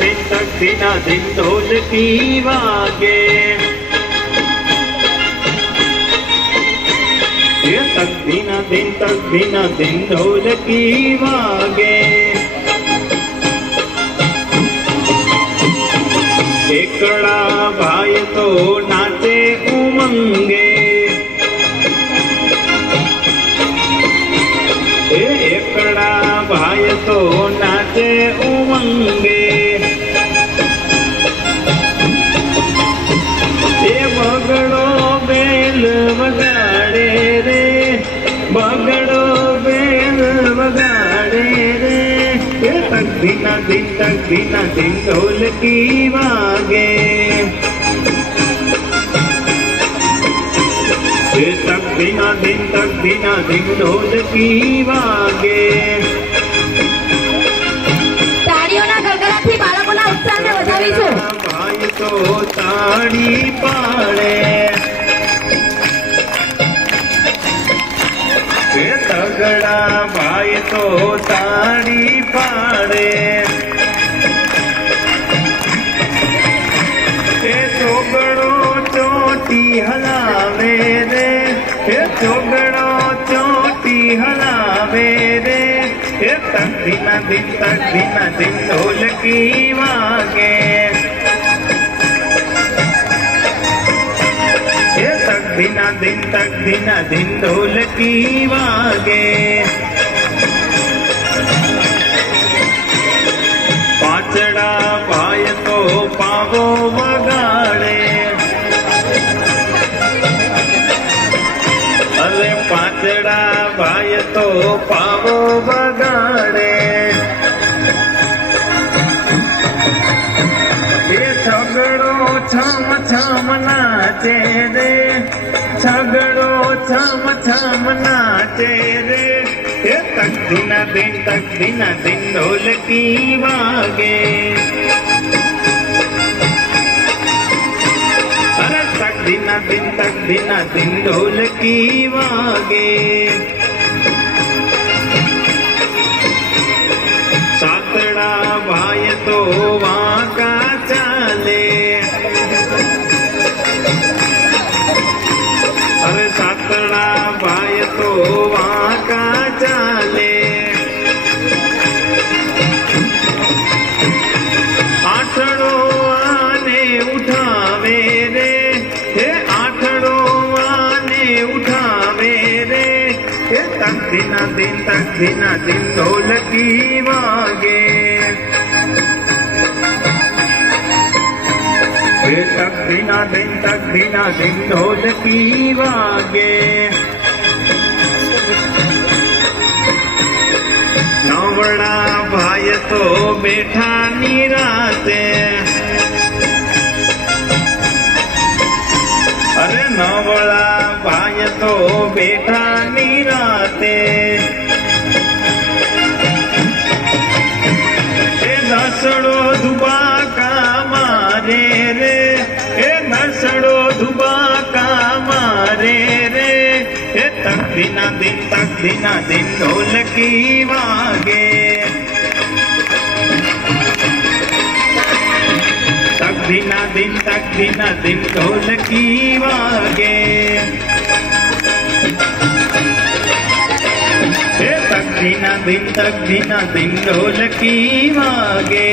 तक दिना दिन ढोलकी वागे तक दिना दिन ढोलकी वागे एकड़ा भाई तो नाचे उमंगे एकड़ा भाई तो नाचे उमंगे बगड़ो बेल बगाड़े रे बगड़ो बेल बगाड़े रे तक दिना दिन ढोलकी वागे तक दिना दिन ढोलकी वागे તાળીઓના ગગડાથી બાળકોના ઉત્સાહને વધાવીશું. ભાઈ તો તાળી પાડે તગડા ભાઈ તો તાળી પાડે ચોગડો ચોટી હલાવે રે ચોગડો ચોટી હલાવે રે तक दिना दिन ढोलकी वागे तक दिना दिन ढोलकी वागे पाचड़ा पाय तो पावो वगाड़े अरे पाचड़ा पाय तो पावो वगाड़े छगड़ो छम छम नाचे रे छगड़ो छम छम नाचे रे तक दिना दिन ढोलकी वागे अरे तक दिना दिन ढोलकी वागे सातड़ा भाई तो वाका चाले अरे सातड़ा भाई तो वाका चाले आठड़ो आने उठावे रे आठड़ो आने उठावे रे तक दिना दिन ढोलकी वागे तक दिना दिन ढोलकी वागे नवड़ा भाई तो बैठा निराते अरे नवड़ा भाई तो बैठा निराते नसड़ो धुबाका मारे रे नसड़ो धुबाका मारे रे तक दिना दिन ढोलकी वागे तक दिना दिन ढोलकी वागे तक दिना दिन ढोलकी वागे.